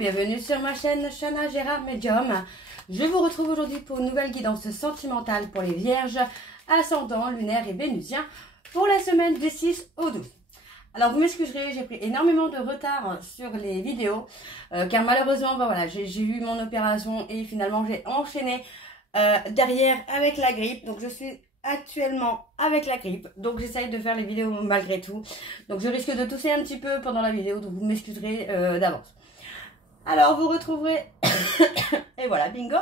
bienvenue sur ma chaîne Chana Gérard Medium. Je vous retrouve aujourd'hui pour une nouvelle guidance sentimentale pour les vierges, ascendant, lunaire et vénusien pour la semaine du 6 au 12. Alors vous m'excuserez, j'ai pris énormément de retard sur les vidéos car malheureusement voilà, j'ai eu mon opération et finalement j'ai enchaîné derrière avec la grippe. Donc je suis actuellement avec la grippe, donc j'essaye de faire les vidéos malgré tout, donc je risque de tousser un petit peu pendant la vidéo, donc vous m'excuserez d'avance. Alors vous retrouverez et voilà, bingo,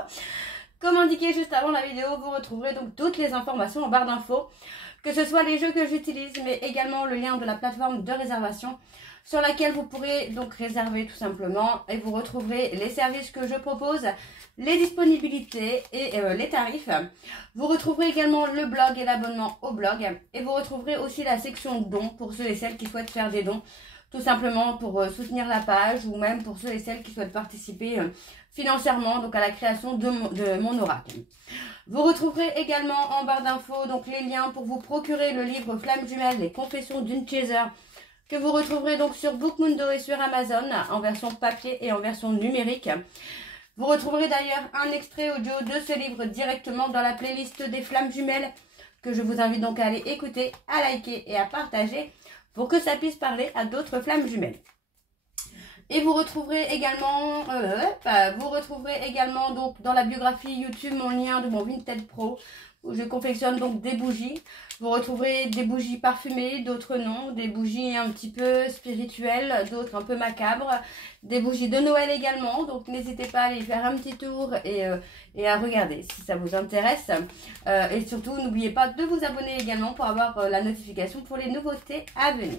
comme indiqué juste avant la vidéo, vous retrouverez donc toutes les informations en barre d'infos, que ce soit les jeux que j'utilise, mais également le lien de la plateforme de réservation sur laquelle vous pourrez donc réserver tout simplement, et vous retrouverez les services que je propose, les disponibilités et les tarifs. Vous retrouverez également le blog et l'abonnement au blog, et vous retrouverez aussi la section dons pour ceux et celles qui souhaitent faire des dons, tout simplement pour soutenir la page, ou même pour ceux et celles qui souhaitent participer financièrement donc à la création de mon oracle. Vous retrouverez également en barre d'infos donc les liens pour vous procurer le livre Flamme Jumelle, les confessions d'une chaser, que vous retrouverez donc sur Bookmundo et sur Amazon en version papier et en version numérique. Vous retrouverez d'ailleurs un extrait audio de ce livre directement dans la playlist des Flammes Jumelles, que je vous invite donc à aller écouter, à liker et à partager pour que ça puisse parler à d'autres flammes jumelles. Et vous retrouverez également, donc dans la biographie YouTube mon lien de mon Vinted Pro, où je confectionne donc des bougies. Vous retrouverez des bougies parfumées, d'autres non, des bougies un petit peu spirituelles, d'autres un peu macabres, des bougies de Noël également. Donc n'hésitez pas à aller faire un petit tour et à regarder si ça vous intéresse. Et surtout n'oubliez pas de vous abonner également pour avoir la notification pour les nouveautés à venir.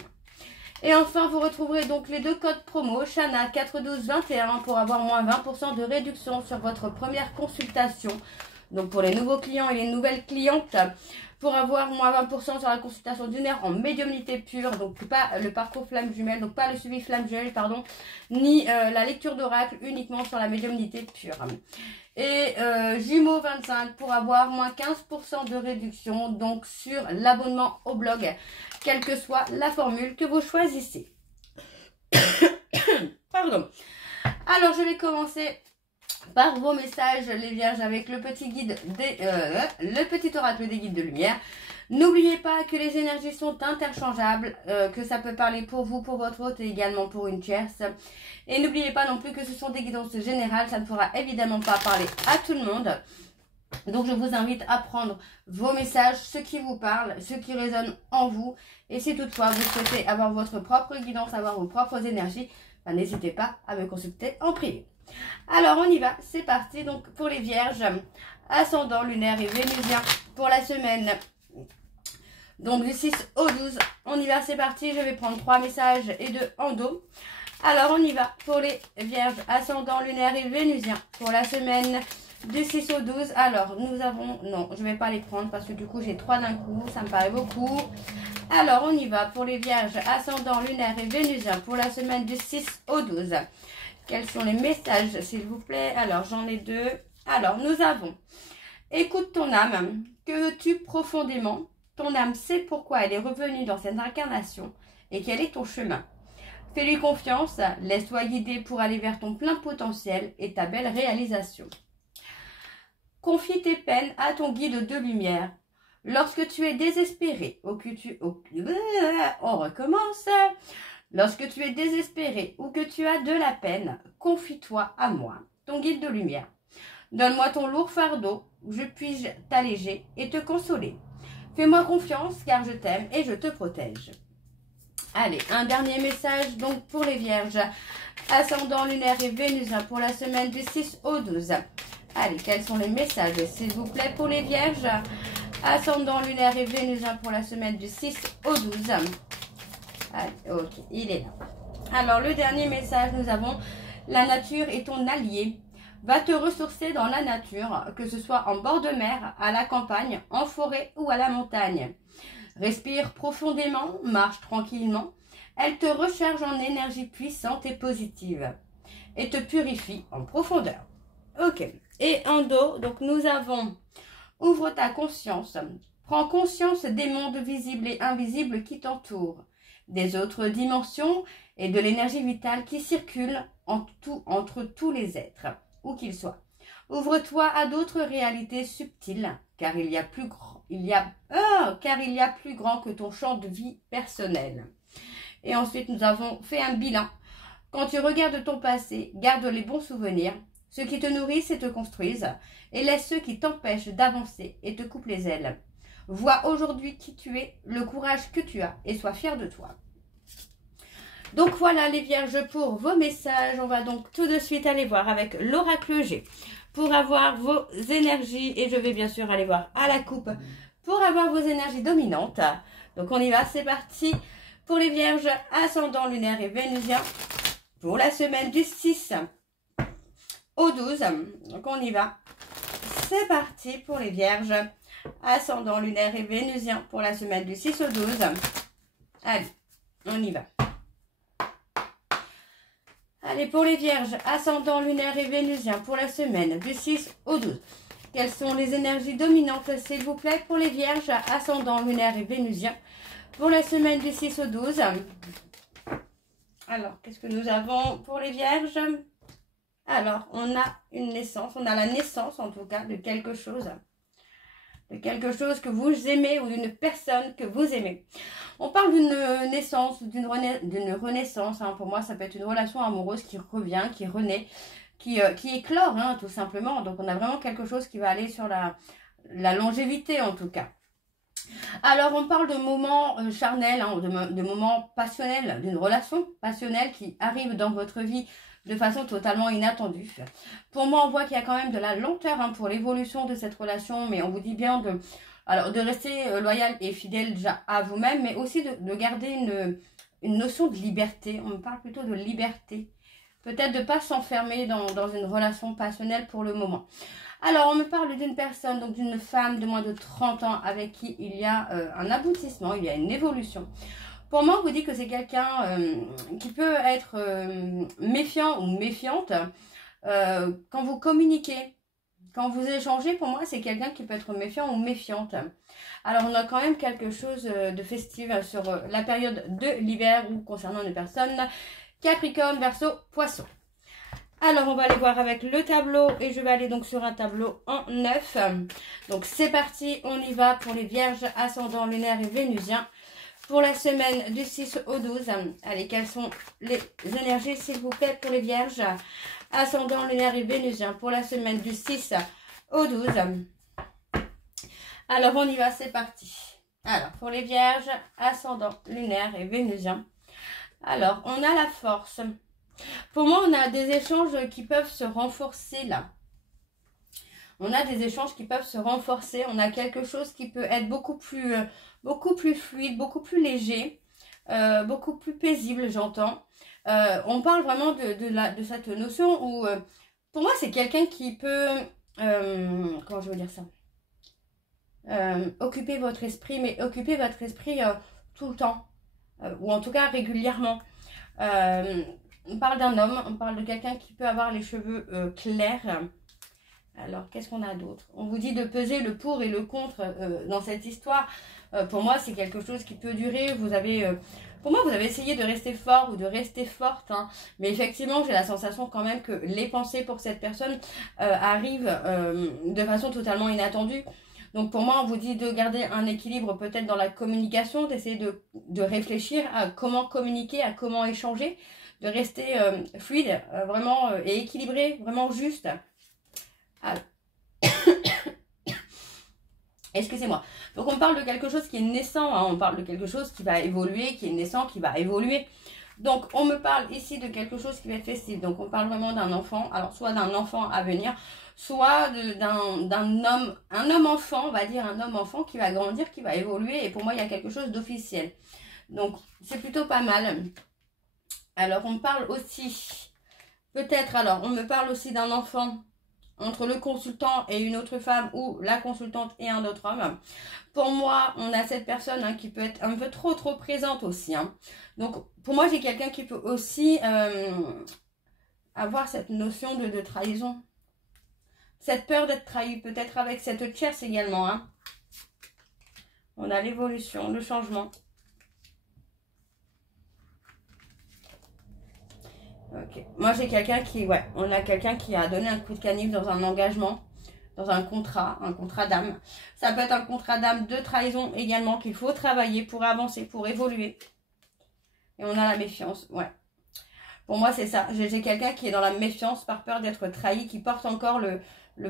Et enfin, vous retrouverez donc les deux codes promo Chana 41221 pour avoir moins 20% de réduction sur votre première consultation. Donc pour les nouveaux clients et les nouvelles clientes, pour avoir moins 20% sur la consultation d'une heure en médiumnité pure, donc pas le parcours flamme jumelle, donc pas le suivi flamme jumelle, pardon, ni la lecture d'oracle, uniquement sur la médiumnité pure. Et jumeaux 25 pour avoir moins 15% de réduction donc sur l'abonnement au blog, quelle que soit la formule que vous choisissez. Pardon. Alors je vais commencer par vos messages les vierges avec le petit guide le petit oracle des guides de lumière. N'oubliez pas que les énergies sont interchangeables, que ça peut parler pour vous, pour votre hôte et également pour une tierce. Et n'oubliez pas non plus que ce sont des guidances générales, ça ne pourra évidemment pas parler à tout le monde. Donc je vous invite à prendre vos messages, ceux qui vous parlent, ceux qui résonnent en vous. Et si toutefois vous souhaitez avoir votre propre guidance, avoir vos propres énergies, ben, n'hésitez pas à me consulter en privé. Alors on y va, c'est parti donc pour les vierges, ascendant, lunaire et vénusien pour la semaine. Donc du 6 au 12, on y va, c'est parti, je vais prendre 3 messages et 2 en dos. Alors on y va pour les vierges, ascendant, lunaire et vénusien pour la semaine du 6 au 12. Alors nous avons, non je ne vais pas les prendre parce que du coup j'ai 3 d'un coup, ça me paraît beaucoup. Alors on y va pour les vierges, ascendant, lunaire et vénusien pour la semaine du 6 au 12. Quels sont les messages s'il vous plaît? Alors j'en ai 2. Alors nous avons, écoute ton âme, que veux-tu profondément? Ton âme sait pourquoi elle est revenue dans cette incarnation et quel est ton chemin. Fais-lui confiance, laisse-toi guider pour aller vers ton plein potentiel et ta belle réalisation. Confie tes peines à ton guide de lumière. Lorsque tu es désespéré ou que tu... On recommence. Lorsque tu es désespéré ou que tu as de la peine, confie-toi à moi, ton guide de lumière. Donne-moi ton lourd fardeau, je puis t'alléger et te consoler. Fais-moi confiance car je t'aime et je te protège. Allez, un dernier message donc pour les vierges, ascendant, lunaire et vénusien pour la semaine du 6 au 12. Allez, quels sont les messages s'il vous plaît pour les vierges, ascendant, lunaire et vénusien pour la semaine du 6 au 12. Allez, ok, il est là. Alors le dernier message, nous avons la nature est ton allié. Va te ressourcer dans la nature, que ce soit en bord de mer, à la campagne, en forêt ou à la montagne. Respire profondément, marche tranquillement. Elle te recharge en énergie puissante et positive et te purifie en profondeur. Ok. Et en dos, donc nous avons ouvre ta conscience. Prends conscience des mondes visibles et invisibles qui t'entourent. des autres dimensions et de l'énergie vitale qui circule entre tous les êtres, où qu'ils soient. Ouvre-toi à d'autres réalités subtiles, car il y a plus grand, que ton champ de vie personnel. Et ensuite, nous avons fait un bilan. Quand tu regardes ton passé, garde les bons souvenirs, ceux qui te nourrissent et te construisent, et laisse ceux qui t'empêchent d'avancer et te coupent les ailes. Vois aujourd'hui qui tu es, le courage que tu as, et sois fier de toi. Donc voilà les vierges pour vos messages. On va donc tout de suite aller voir avec l'oracle G pour avoir vos énergies. Et je vais bien sûr aller voir à la coupe pour avoir vos énergies dominantes. Donc on y va, c'est parti pour les vierges ascendant lunaire et vénusien pour la semaine du 6 au 12. Donc on y va. C'est parti pour les vierges ascendant lunaire et vénusien pour la semaine du 6 au 12. Allez, on y va. Allez, pour les vierges ascendant lunaire et vénusien pour la semaine du 6 au 12. Quelles sont les énergies dominantes, s'il vous plaît, pour les vierges ascendant lunaire et vénusien pour la semaine du 6 au 12. Alors, qu'est-ce que nous avons pour les vierges? Alors, on a une naissance, on a la naissance en tout cas de quelque chose. De quelque chose que vous aimez ou d'une personne que vous aimez. On parle d'une naissance, d'une renaissance. Hein. Pour moi, ça peut être une relation amoureuse qui revient, qui renaît, qui éclore, hein, tout simplement. Donc, on a vraiment quelque chose qui va aller sur la longévité, en tout cas. Alors, on parle de moments charnels, hein, de moments passionnels, d'une relation passionnelle qui arrive dans votre vie de façon totalement inattendue. Pour moi, on voit qu'il y a quand même de la lenteur, hein, pour l'évolution de cette relation, mais on vous dit bien de rester loyal et fidèle déjà à vous-même, mais aussi de garder une notion de liberté. On me parle plutôt de liberté. Peut-être de ne pas s'enfermer dans une relation passionnelle pour le moment. Alors, on me parle d'une personne, donc d'une femme de moins de 30 ans avec qui il y a un aboutissement, il y a une évolution. Pour moi, on vous dit que c'est quelqu'un qui peut être méfiant ou méfiante quand vous communiquez. Quand vous échangez, pour moi, c'est quelqu'un qui peut être méfiant ou méfiante. Alors, on a quand même quelque chose de festif sur la période de l'hiver ou concernant les personnes Capricorne, Verseau, Poisson. Alors, on va aller voir avec le tableau et je vais aller donc sur un tableau en 9. Donc, c'est parti, on y va pour les vierges ascendant lunaire et vénusien. Pour la semaine du 6 au 12, allez, quelles sont les énergies, s'il vous plaît, pour les vierges ascendant lunaire et vénusien pour la semaine du 6 au 12. Alors, on y va, c'est parti. Alors, pour les vierges ascendant lunaire et vénusien, alors, on a la force. Pour moi, on a des échanges qui peuvent se renforcer là. On a des échanges qui peuvent se renforcer. On a quelque chose qui peut être beaucoup plus fluide, beaucoup plus léger, beaucoup plus paisible, j'entends. On parle vraiment de cette notion où, pour moi, c'est quelqu'un qui peut, comment je veux dire ça, occuper votre esprit, mais occuper votre esprit tout le temps, ou en tout cas régulièrement. On parle d'un homme, on parle de quelqu'un qui peut avoir les cheveux clairs. Alors, qu'est-ce qu'on a d'autre? On vous dit de peser le pour et le contre dans cette histoire. Pour moi, c'est quelque chose qui peut durer. Pour moi, vous avez essayé de rester fort ou de rester forte. Hein. Mais effectivement, j'ai la sensation quand même que les pensées pour cette personne arrivent de façon totalement inattendue. Donc, pour moi, on vous dit de garder un équilibre peut-être dans la communication, d'essayer de réfléchir à comment communiquer, à comment échanger, de rester fluide, vraiment et équilibré, vraiment juste. Alors. Excusez-moi. Donc on parle de quelque chose qui est naissant, hein. On parle de quelque chose qui va évoluer, qui est naissant, qui va évoluer. Donc on me parle ici de quelque chose qui va être festif. Donc on parle vraiment d'un enfant, alors soit d'un enfant à venir, soit d'un homme, un homme-enfant, on va dire un homme-enfant qui va grandir, qui va évoluer. Et pour moi, il y a quelque chose d'officiel. Donc c'est plutôt pas mal. Alors on parle aussi, peut-être, alors on me parle aussi d'un enfant entre le consultant et une autre femme ou la consultante et un autre homme. Pour moi, on a cette personne, hein, qui peut être un peu trop présente aussi. Hein. Donc, pour moi, j'ai quelqu'un qui peut aussi avoir cette notion de trahison. Cette peur d'être trahi, peut-être avec cette tierce également. Hein. On a l'évolution, le changement. Moi, j'ai quelqu'un qui, ouais, on a quelqu'un qui a donné un coup de canif dans un engagement, dans un contrat d'âme. Ça peut être un contrat d'âme de trahison également qu'il faut travailler pour avancer, pour évoluer. Et on a la méfiance, ouais. Pour moi, c'est ça. J'ai quelqu'un qui est dans la méfiance par peur d'être trahi, qui porte encore le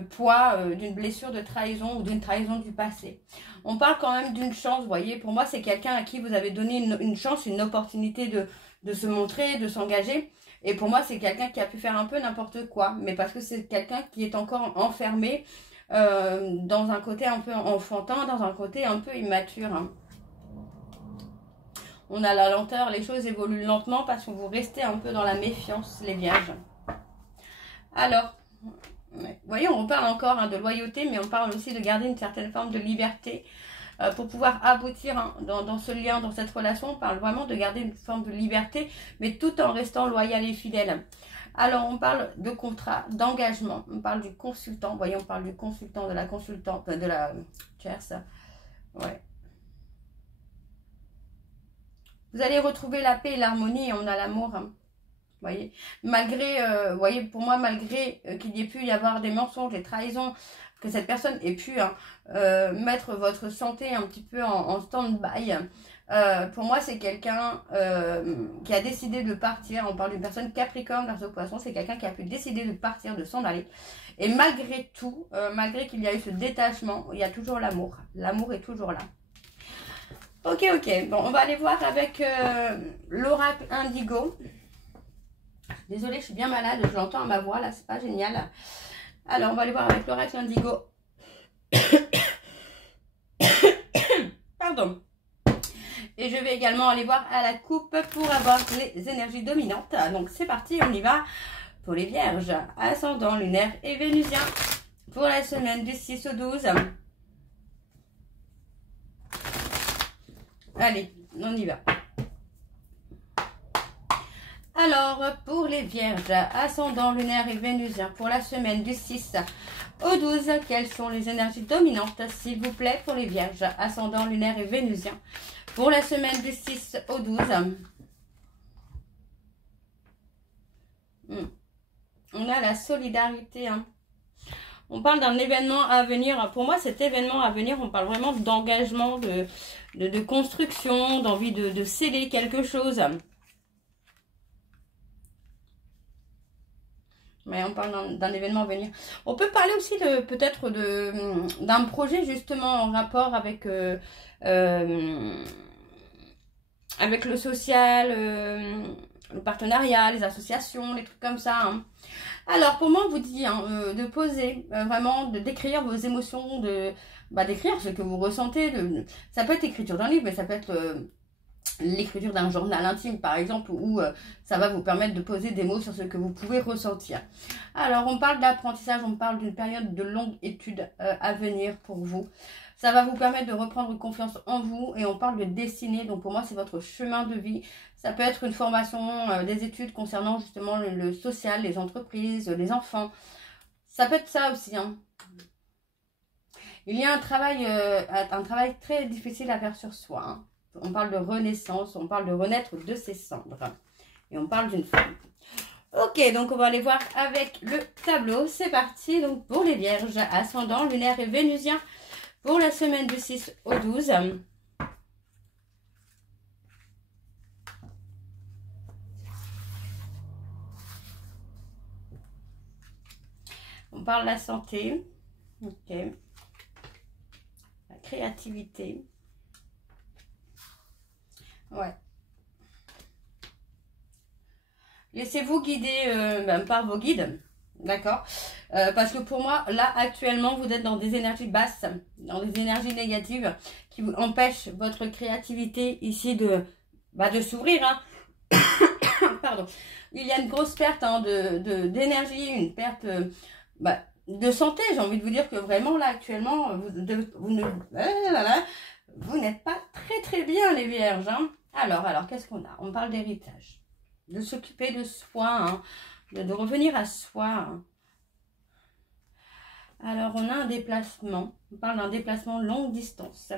poids d'une blessure de trahison ou d'une trahison du passé. On parle quand même d'une chance, vous voyez. Pour moi, c'est quelqu'un à qui vous avez donné une chance, une opportunité de se montrer, de s'engager. Et pour moi, c'est quelqu'un qui a pu faire un peu n'importe quoi. Mais parce que c'est quelqu'un qui est encore enfermé dans un côté un peu enfantin, dans un côté un peu immature. Hein. On a la lenteur, les choses évoluent lentement parce que vous restez un peu dans la méfiance, les vierges. Alors, vous voyez, on parle encore de loyauté, mais on parle aussi de garder une certaine forme de liberté pour pouvoir aboutir dans ce lien, dans cette relation. On parle vraiment de garder une forme de liberté, mais tout en restant loyal et fidèle. Alors, on parle de contrat, d'engagement. On parle du consultant. Vous voyez, on parle du consultant, de la consultante, de la tierce. Ouais. Vous allez retrouver la paix et l'harmonie et on a l'amour. Hein. Vous voyez, malgré, vous voyez, pour moi, malgré qu'il y ait pu y avoir des mensonges, des trahisons, que cette personne ait pu mettre votre santé un petit peu en stand-by, pour moi, c'est quelqu'un qui a décidé de partir. On parle d'une personne Capricorne, Verseau, Poisson. C'est quelqu'un qui a pu décider de partir, de s'en aller. Et malgré tout, malgré qu'il y a eu ce détachement, il y a toujours l'amour. L'amour est toujours là. Ok, ok. Bon, on va aller voir avec l'oracle indigo. Désolée, je suis bien malade. Je l'entends à ma voix, là. C'est pas génial. Alors, on va aller voir avec l'oracle indigo. Pardon. Et je vais également aller voir à la coupe pour avoir les énergies dominantes. Donc, c'est parti. On y va pour les vierges. Ascendant, lunaire et vénusien. Pour la semaine du 6 au 12. Allez, on y va. Alors, pour les vierges, ascendant, lunaire et vénusien, pour la semaine du 6 au 12, quelles sont les énergies dominantes, s'il vous plaît, pour les vierges, ascendant, lunaire et vénusien, pour la semaine du 6 au 12. On a la solidarité, hein. On parle d'un événement à venir. Pour moi, cet événement à venir, on parle vraiment d'engagement, de construction, d'envie de sceller quelque chose. Mais on parle d'un événement à venir. On peut parler aussi peut-être d'un projet justement en rapport avec le social, le partenariat, les associations, les trucs comme ça. Hein. Alors, pour moi, on vous dit de poser, vraiment, de décrire vos émotions, d'écrire ce que vous ressentez. Ça peut être l'écriture d'un livre, mais ça peut être l'écriture d'un journal intime, par exemple, où ça va vous permettre de poser des mots sur ce que vous pouvez ressentir. Alors, on parle d'apprentissage, on parle d'une période de longue étude à venir pour vous. Ça va vous permettre de reprendre confiance en vous et on parle de destinée. Donc, pour moi, c'est votre chemin de vie. Ça peut être une formation, des études concernant justement le social, les entreprises, les enfants. Ça peut être ça aussi. Hein. Il y a un travail très difficile à faire sur soi. Hein. On parle de renaissance, on parle de renaître de ses cendres. Et on parle d'une femme. Ok, donc on va aller voir avec le tableau. C'est parti. Donc pour les vierges, ascendant, lunaire et vénusien, pour la semaine du 6 au 12. On parle de la santé. Ok. La créativité. Ouais. Laissez-vous guider par vos guides. D'accord, parce que pour moi, là, actuellement, vous êtes dans des énergies basses, dans des énergies négatives qui vous empêchent votre créativité ici de s'ouvrir. Hein. Pardon. Il y a une grosse perte d'énergie, une perte de santé. J'ai envie de vous dire que vraiment, là, actuellement, vous n'êtes pas très bien, les vierges. Hein. Alors, qu'est-ce qu'on a? On parle d'héritage, de s'occuper de soi, hein. De revenir à soi. Alors, on a un déplacement. On parle d'un déplacement longue distance.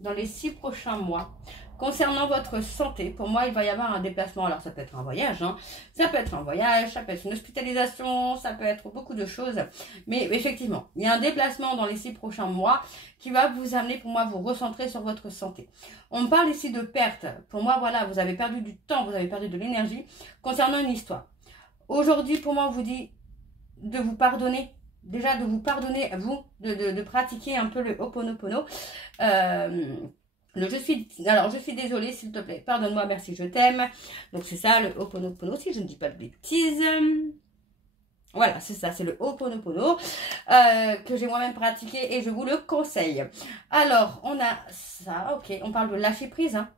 dans les 6 prochains mois. Concernant votre santé, pour moi, il va y avoir un déplacement. Alors, ça peut être un voyage, hein. Ça peut être un voyage, ça peut être une hospitalisation, ça peut être beaucoup de choses. Mais effectivement, il y a un déplacement dans les 6 prochains mois qui va vous amener, pour moi, vous recentrer sur votre santé. On me parle ici de perte. Pour moi, voilà, vous avez perdu du temps, vous avez perdu de l'énergie concernant une histoire. Aujourd'hui, pour moi, on vous dit de vous pardonner. Déjà, de vous pardonner, vous, de pratiquer un peu le Ho'oponopono. Je suis désolée, s'il te plaît, pardonne-moi, merci, je t'aime. Donc, c'est ça, le Ho'oponopono, si je ne dis pas de bêtises. Voilà, c'est ça, c'est le Ho'oponopono que j'ai moi-même pratiqué et je vous le conseille. Alors, on a ça, ok, on parle de lâcher prise, hein.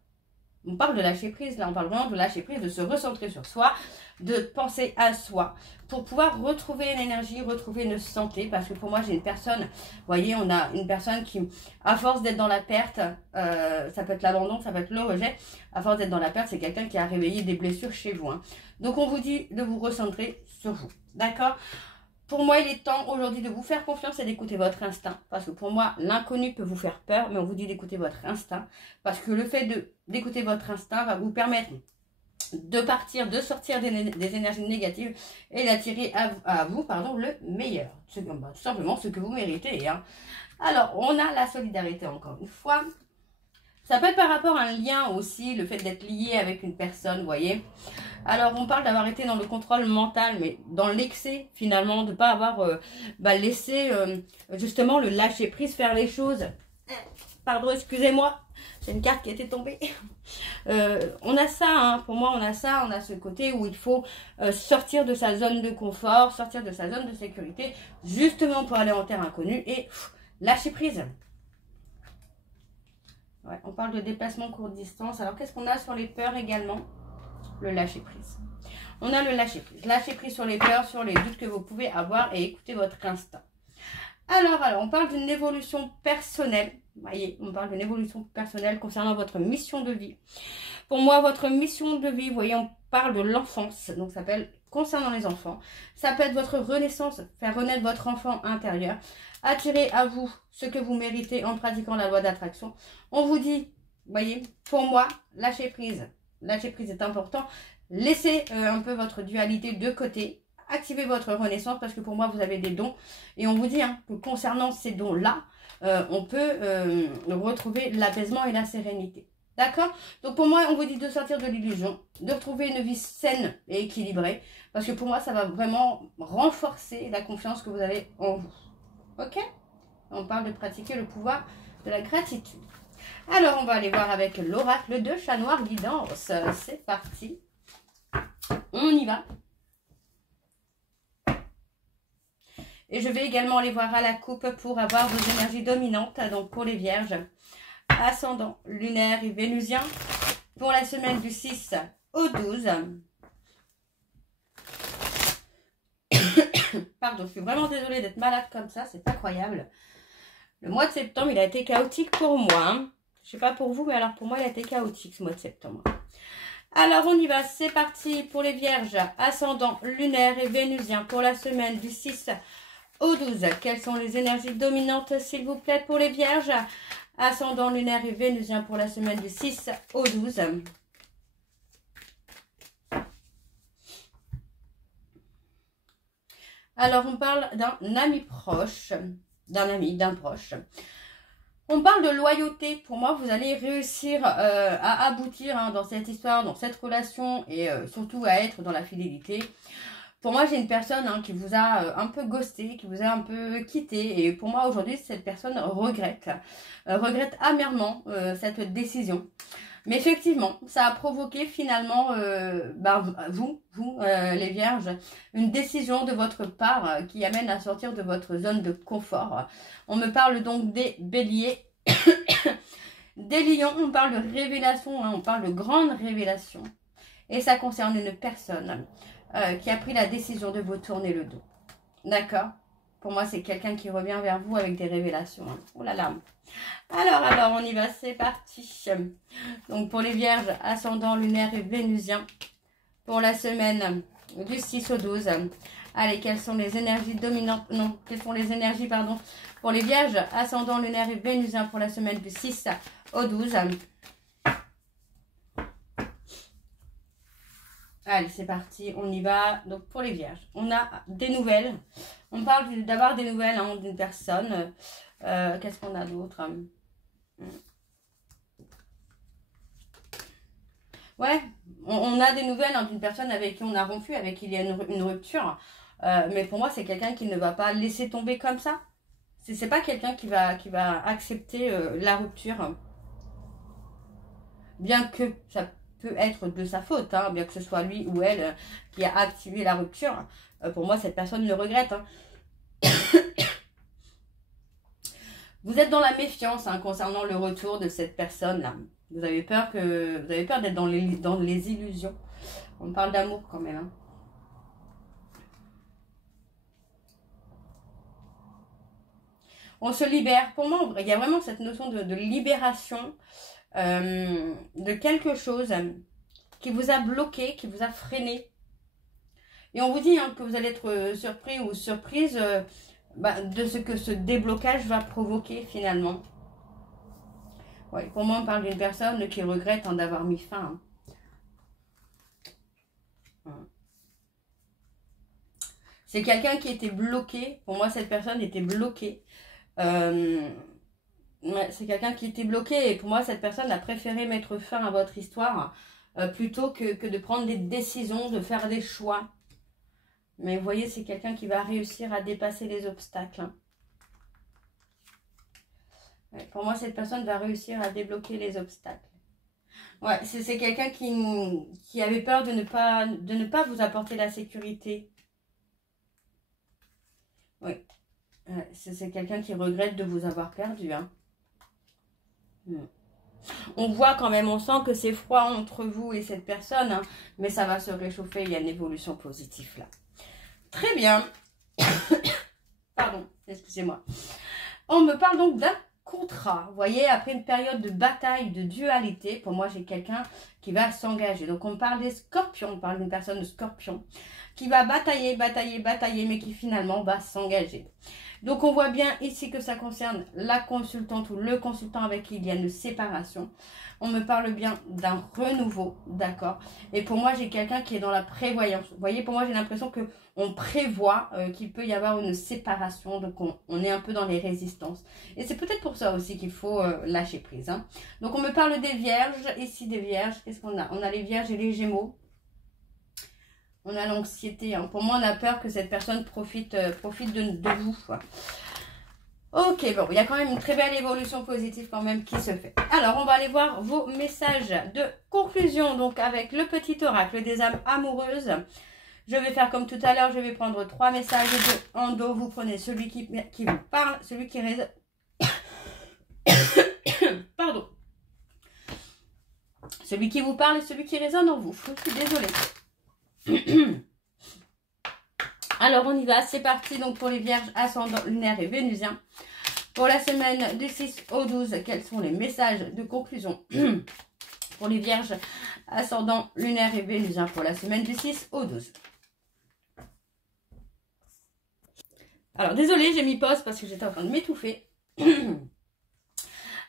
On parle de lâcher prise, là, on parle vraiment de lâcher prise, de se recentrer sur soi, de penser à soi, pour pouvoir retrouver une énergie, retrouver une santé, parce que pour moi, j'ai une personne, vous voyez, on a une personne qui, à force d'être dans la perte, ça peut être l'abandon, ça peut être le rejet, à force d'être dans la perte, c'est quelqu'un qui a réveillé des blessures chez vous, hein. Donc, on vous dit de vous recentrer sur vous, d'accord ? Pour moi, il est temps aujourd'hui de vous faire confiance et d'écouter votre instinct. Parce que pour moi, l'inconnu peut vous faire peur, mais on vous dit d'écouter votre instinct. Parce que le fait d'écouter votre instinct va vous permettre de partir, de sortir des énergies négatives et d'attirer à vous le meilleur. Tout simplement ce que vous méritez, hein. Alors, on a la solidarité encore une fois. Ça peut être par rapport à un lien aussi, le fait d'être lié avec une personne, vous voyez. Alors, on parle d'avoir été dans le contrôle mental, mais dans l'excès, finalement, de ne pas avoir laissé, justement, le lâcher-prise faire les choses. Pardon, excusez-moi, c'est une carte qui était tombée. On a ça, hein, pour moi, on a ça, on a ce côté où il faut sortir de sa zone de confort, sortir de sa zone de sécurité, justement pour aller en terre inconnue et lâcher prise. Ouais, on parle de déplacement courte distance. Alors, qu'est-ce qu'on a sur les peurs également? Le lâcher-prise. On a le lâcher-prise. Lâcher-prise sur les peurs, sur les doutes que vous pouvez avoir et écoutez votre instinct. Alors, on parle d'une évolution personnelle. Vous voyez, on parle d'une évolution personnelle concernant votre mission de vie. Pour moi, votre mission de vie, vous voyez, on parle de l'enfance. Donc, ça s'appelle concernant les enfants. Ça peut être votre renaissance, faire renaître votre enfant intérieur. Attirer à vous ce que vous méritez en pratiquant la loi d'attraction. On vous dit, vous voyez, pour moi, lâcher prise. Lâcher prise est important. Laissez un peu votre dualité de côté. Activez votre renaissance parce que pour moi, vous avez des dons. Et on vous dit que concernant ces dons-là, on peut retrouver l'apaisement et la sérénité. D'accord? Donc pour moi, on vous dit de sortir de l'illusion, de retrouver une vie saine et équilibrée. Parce que pour moi, ça va vraiment renforcer la confiance que vous avez en vous. Ok? On parle de pratiquer le pouvoir de la gratitude. Alors, on va aller voir avec l'oracle de Chat Noir Guidance. C'est parti. On y va. Et je vais également aller voir à la coupe pour avoir vos énergies dominantes. Donc, pour les vierges, ascendant lunaire et vénusien. Pour la semaine du 6 au 12. Pardon, je suis vraiment désolée d'être malade comme ça. C'est incroyable. Le mois de septembre, il a été chaotique pour moi, hein. Je sais pas pour vous, mais alors pour moi, il a été chaotique ce mois de septembre. Alors, on y va. C'est parti pour les vierges, ascendant lunaire et vénusien pour la semaine du 6 au 12. Quelles sont les énergies dominantes, s'il vous plaît, pour les vierges? Ascendant lunaire et vénusien pour la semaine du 6 au 12. Alors, on parle d'un ami proche, d'un proche. On parle de loyauté. Pour moi, vous allez réussir à aboutir dans cette histoire, dans cette relation et surtout à être dans la fidélité. Pour moi, j'ai une personne qui vous a un peu ghosté, qui vous a un peu quitté. Et pour moi, aujourd'hui, cette personne regrette amèrement cette décision. Mais effectivement, ça a provoqué finalement, vous les vierges, une décision de votre part qui amène à sortir de votre zone de confort. On me parle donc des béliers, des lions, on parle de révélation, on parle de grande révélation. Et ça concerne une personne qui a pris la décision de vous tourner le dos. D'accord? Pour moi, c'est quelqu'un qui revient vers vous avec des révélations. Oh là là. Alors, on y va, c'est parti. Donc, pour les vierges, ascendant lunaire et vénusien, pour la semaine du 6 au 12. Allez, quelles sont les énergies dominantes, non, quelles sont les énergies, pardon, pour les vierges, ascendant lunaire et vénusien pour la semaine du 6 au 12. Allez, c'est parti, on y va. Donc, pour les vierges, on a des nouvelles. On parle d'avoir des nouvelles hein, d'une personne. Qu'est-ce qu'on a d'autre? Ouais, on a des nouvelles hein, d'une personne avec qui on a rompu, avec qui il y a une rupture. Mais pour moi, c'est quelqu'un qui ne va pas laisser tomber comme ça. C'est pas quelqu'un qui va accepter la rupture. Bien que ça peut être de sa faute, hein, bien que ce soit lui ou elle qui a activé la rupture. Pour moi, cette personne le regrette. Hein. Vous êtes dans la méfiance hein, concernant le retour de cette personne-là. Vous avez peur d'être dans les illusions. On parle d'amour quand même. Hein. On se libère. Pour moi, il y a vraiment cette notion de libération de quelque chose qui vous a bloqué, qui vous a freiné. Et on vous dit hein, que vous allez être surpris ou surprise de ce que ce déblocage va provoquer finalement. Ouais, pour moi, on parle d'une personne qui regrette hein, d'avoir mis fin. Hein. C'est quelqu'un qui était bloqué. Pour moi, cette personne était bloquée. C'est quelqu'un qui était bloqué. Et pour moi, cette personne a préféré mettre fin à votre histoire plutôt que de prendre des décisions, de faire des choix. Mais vous voyez, c'est quelqu'un qui va réussir à dépasser les obstacles. Hein. Ouais, pour moi, cette personne va réussir à débloquer les obstacles. Ouais, c'est quelqu'un qui avait peur de ne pas vous apporter la sécurité. Oui. C'est quelqu'un qui regrette de vous avoir perdu. Hein. On voit quand même, on sent que c'est froid entre vous et cette personne. Hein, mais ça va se réchauffer, il y a une évolution positive là. Très bien. Pardon, excusez-moi. On me parle donc d'un contrat. Vous voyez, après une période de bataille, de dualité, pour moi, j'ai quelqu'un qui va s'engager. Donc, on parle des scorpions. On parle d'une personne de scorpion qui va batailler, mais qui finalement va s'engager. Donc, on voit bien ici que ça concerne la consultante ou le consultant avec qui il y a une séparation. On me parle bien d'un renouveau, d'accord? Et pour moi, j'ai quelqu'un qui est dans la prévoyance. Vous voyez, pour moi, j'ai l'impression qu'on prévoit qu'il peut y avoir une séparation. Donc, on est un peu dans les résistances. Et c'est peut-être pour ça aussi qu'il faut lâcher prise. Hein. Donc, on me parle des vierges. Ici, des vierges. Qu'est-ce qu'on a? On a les vierges et les gémeaux. On a l'anxiété. Hein. Pour moi, on a peur que cette personne profite de vous. Ok, bon, il y a quand même une très belle évolution positive quand même qui se fait. Alors, on va aller voir vos messages de conclusion. Donc, avec le petit oracle des âmes amoureuses. Je vais faire comme tout à l'heure. Je vais prendre 3 messages en dos. Vous prenez celui qui vous parle, celui qui résonne. Pardon. Celui qui vous parle et celui qui résonne en vous. Je suis désolée. Alors, on y va. C'est parti. Donc, pour les vierges, ascendant, lunaire et vénusien. Pour la semaine du 6 au 12, quels sont les messages de conclusion pour les vierges, ascendant, lunaire et vénusien pour la semaine du 6 au 12. Alors, désolée, j'ai mis pause parce que j'étais en train de m'étouffer.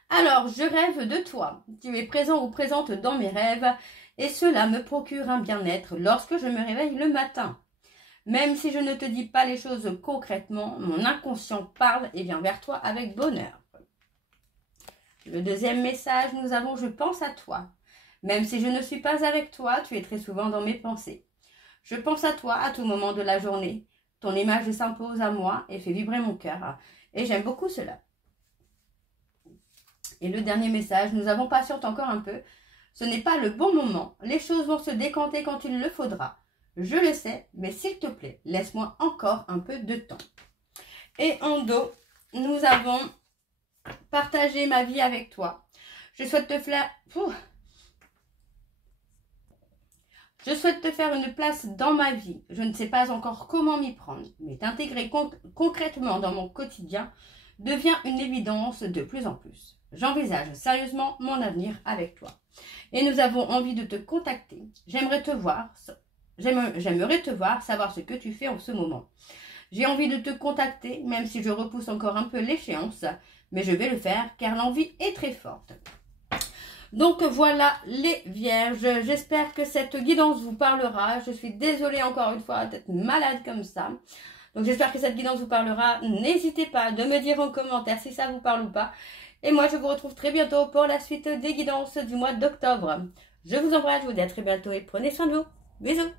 Alors, je rêve de toi. Tu es présent ou présente dans mes rêves et cela me procure un bien-être lorsque je me réveille le matin. Même si je ne te dis pas les choses concrètement, mon inconscient parle et vient vers toi avec bonheur. Le deuxième message, nous avons « Je pense à toi ». Même si je ne suis pas avec toi, tu es très souvent dans mes pensées. Je pense à toi à tout moment de la journée. Ton image s'impose à moi et fait vibrer mon cœur. Et j'aime beaucoup cela. Et le dernier message, nous avons patiente encore un peu. Ce n'est pas le bon moment. Les choses vont se décanter quand il le faudra. Je le sais, mais s'il te plaît, laisse-moi encore un peu de temps. Et en dos, nous avons partagé ma vie avec toi. Je souhaite te faire... Je souhaite te faire une place dans ma vie. Je ne sais pas encore comment m'y prendre, mais t'intégrer concrètement dans mon quotidien devient une évidence de plus en plus. J'envisage sérieusement mon avenir avec toi. Et nous avons envie de te contacter. J'aimerais te voir J'aimerais te voir, savoir ce que tu fais en ce moment. J'ai envie de te contacter, même si je repousse encore un peu l'échéance, mais je vais le faire car l'envie est très forte. Donc voilà les vierges, j'espère que cette guidance vous parlera. Je suis désolée encore une fois d'être malade comme ça. Donc j'espère que cette guidance vous parlera. N'hésitez pas de me dire en commentaire si ça vous parle ou pas. Et moi je vous retrouve très bientôt pour la suite des guidances du mois d'octobre. Je vous embrasse, je vous dis à très bientôt et prenez soin de vous. Bisous.